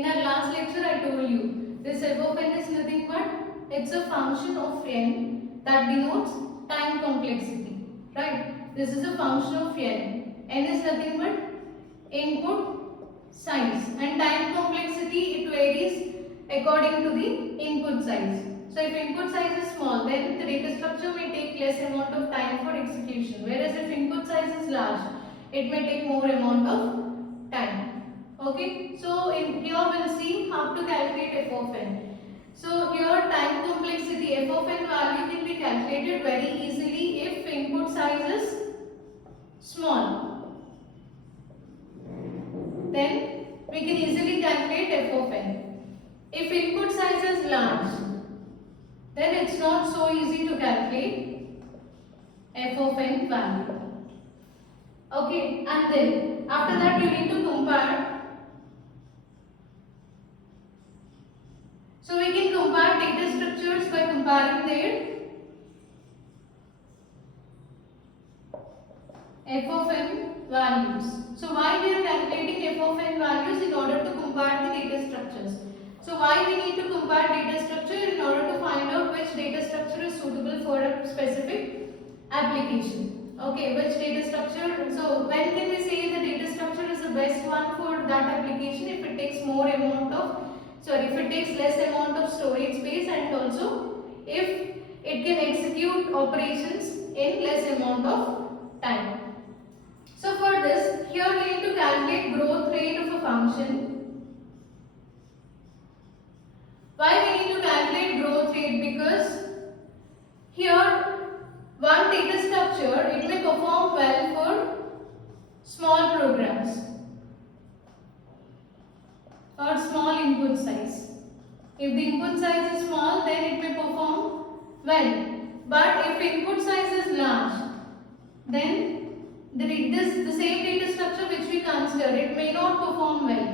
In our last lecture I told you this f of n is nothing but it's a function of n that denotes time complexity, right? This is a function of n. N is nothing but input size and time complexity it varies according to the input size. So if input size is small, then the data structure may take less amount of time for execution, whereas if input size is large, it may take more amount of time. Okay, so in here we'll see how to calculate f of n. So here time complexity f of n value can be calculated very easily if input size is small. Then we can easily calculate f of n. If input size is large, then it's not so easy to calculate f of n value. Okay, and then after that you need to compare. So we can compare data structures by comparing their f of n values. So why we are calculating f of n values? In order to compare the data structures. So why we need to compare data structure? In order to find out which data structure is suitable for a specific application. Okay, which data structure? So when can we say the data structure is the best one for that application? If it takes more amount of if it takes less amount of storage space, and also if it can execute operations in less amount of time. So for this, here we need to calculate growth rate of a function. Why we need to calculate growth rate? Because here one data structure, it may perform well for small programs or small input size. If the input size is small, then it may perform well. But if input size is large, then the same data structure which we consider, it may not perform well.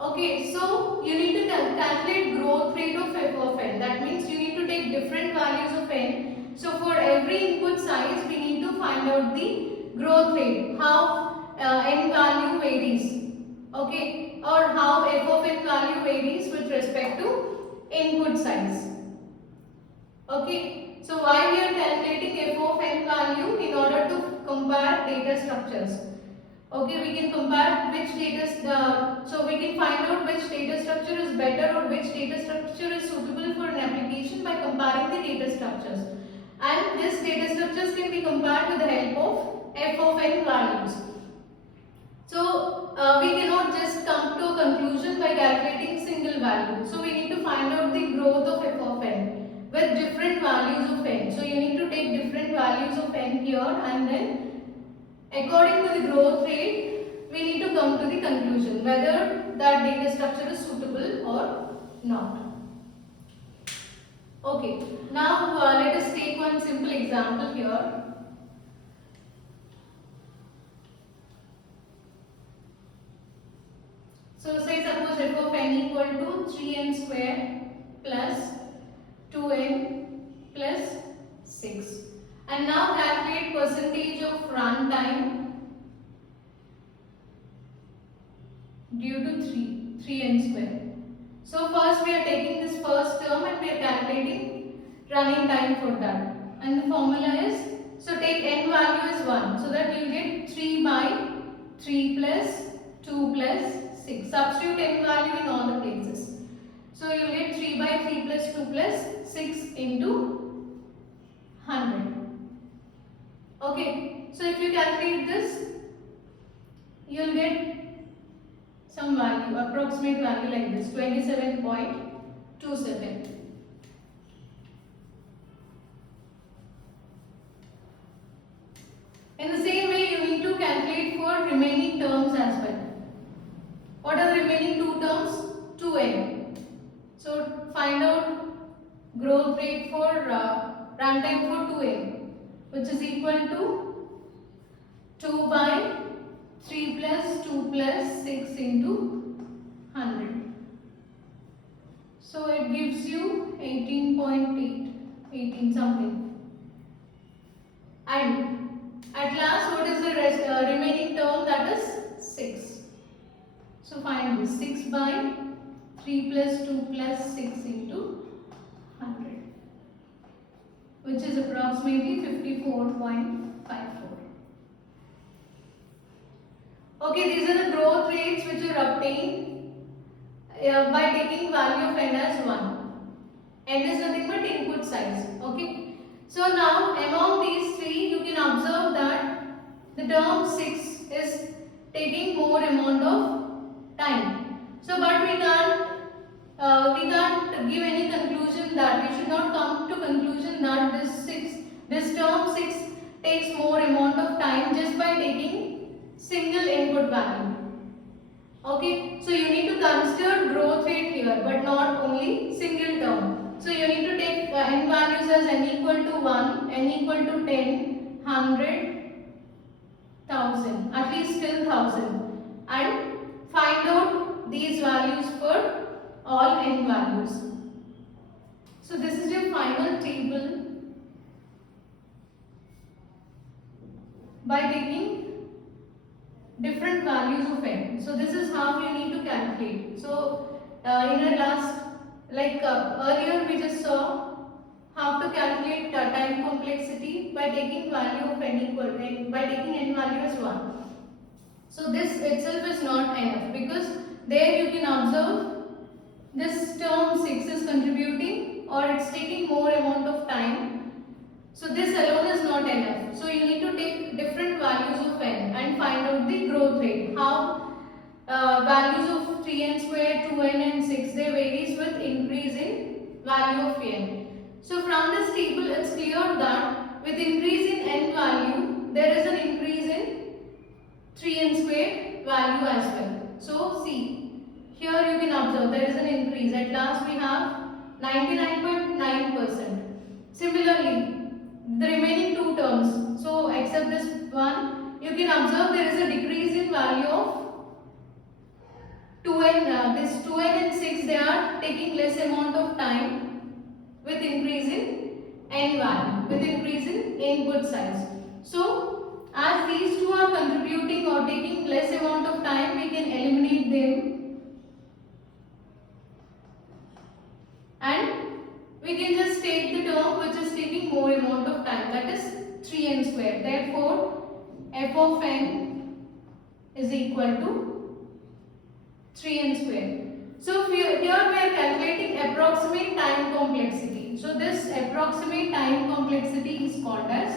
Okay, so you need to calculate growth rate of f of n. That means you need to take different values of n. So for every input size, we need to find out the growth rate, how n value varies, okay, or how f of n value varies with respect to input size. Okay, so why we are calculating f of n value? In order to compare data structures. Okay, we can compare which data, so we can find out which data structure is better or which data structure is suitable for an application by comparing the data structures. And these data structures can be compared with the help of f of n values. So we cannot just come to a conclusion by calculating single value. So we need to find out the growth of f of n with different values of n. So you need to take different values of n here, and then according to the growth rate, we need to come to the conclusion whether that data structure is suitable or not. Okay, now let us take one simple example here. So say suppose f of n equal to 3n square plus 2n plus 6. And now calculate percentage of runtime due to 3n square. So first we are taking this first term and we are calculating running time for that. And the formula is, so take n value is 1. So that you will get 3 by 3 plus 2 plus 6. Substitute n value in all the places. So you will get 3 by 3 plus 2 plus 6 into 100. Okay, so if you calculate this, you will get some value, approximate value like this, 27.27. In the same way, you need to calculate for remaining terms as well. What are the remaining two terms? 2n. So find out growth rate for runtime for 2n, which is equal to 2 by 3 plus 2 plus 6 into 100. So it gives you 18.8, 18 something. And At last, what is the remaining term? That is 6. So find this 6 by 3 plus 2 plus 6 into 100, which is approximately 54.54. Okay, these are the growth rates which are obtained by taking value of n as 1. N is nothing but input size. Okay. So now among these three, you can observe that the term 6 is taking more amount of time. So, but we can't give any conclusion that we should not come to conclusion that this term 6 takes more amount of time just by taking single input value. Okay, so you need to consider growth rate here, but not only single term. So you need to take n values as n equal to 1, n equal to 10, 100, 1000, at least till 1000, and find out these values for all n values. So this is your final table by taking different values of n. So this is how you need to calculate. So in our last, earlier we just saw how to calculate time complexity by taking value of n equal to by taking n value as 1. So this itself is not enough, because there you can observe this term 6 is contributing or it's taking more amount of time. So this alone is not enough. So you need to take different values of n and find out the growth rate. How values of 3n square, 2n and 6, they varies with increase in value of n. So from this table it's clear that with increase in n value, there is an increase in 3n square value as well. So see, here you can observe there is an increase. At last we have 99.9%. Similarly, the remaining two terms, so except this one, you can observe there is a decrease in value of 2n. This 2n and 6, they are taking less amount of time with increase in n value, with increase in input size. So as these two are contributing or taking less amount of time, we can eliminate them and we can just take the term which is taking more amount of time, that is 3n square. Therefore, f of n is equal to 3n square. So here we are calculating approximate time complexity. So this approximate time complexity is called as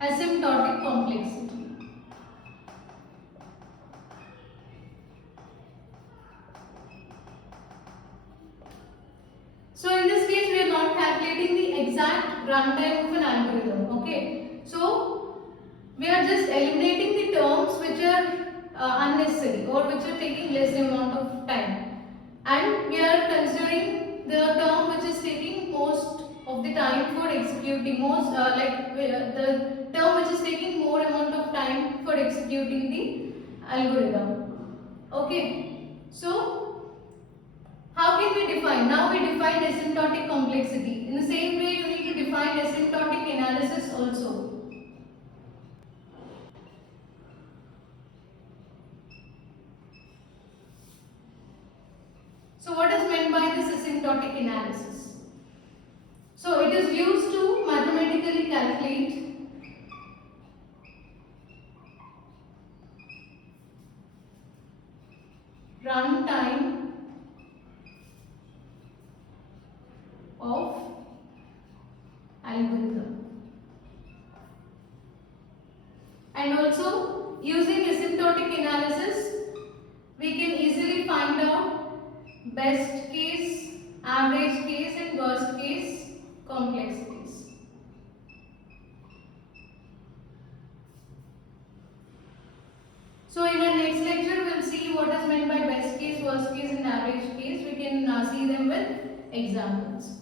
asymptotic complexity. So in this case, we are not calculating the exact runtime of an algorithm. Okay. So we are just eliminating the terms which are unnecessary or which are taking less amount of time, and we are considering the term which is taking most of the time for executing, the term which is taking more amount of time for executing the algorithm. Okay. So how can we define? Now we define asymptotic complexity. In the same way, you need to define asymptotic analysis also. So what is meant by this asymptotic analysis? So it is used to mathematically calculate run time of algorithm, and also using asymptotic analysis we can easily find out best case, average case and worst case complexities. So in our next lecture we will see what is meant by best case, worst case and average case. We can see them with examples.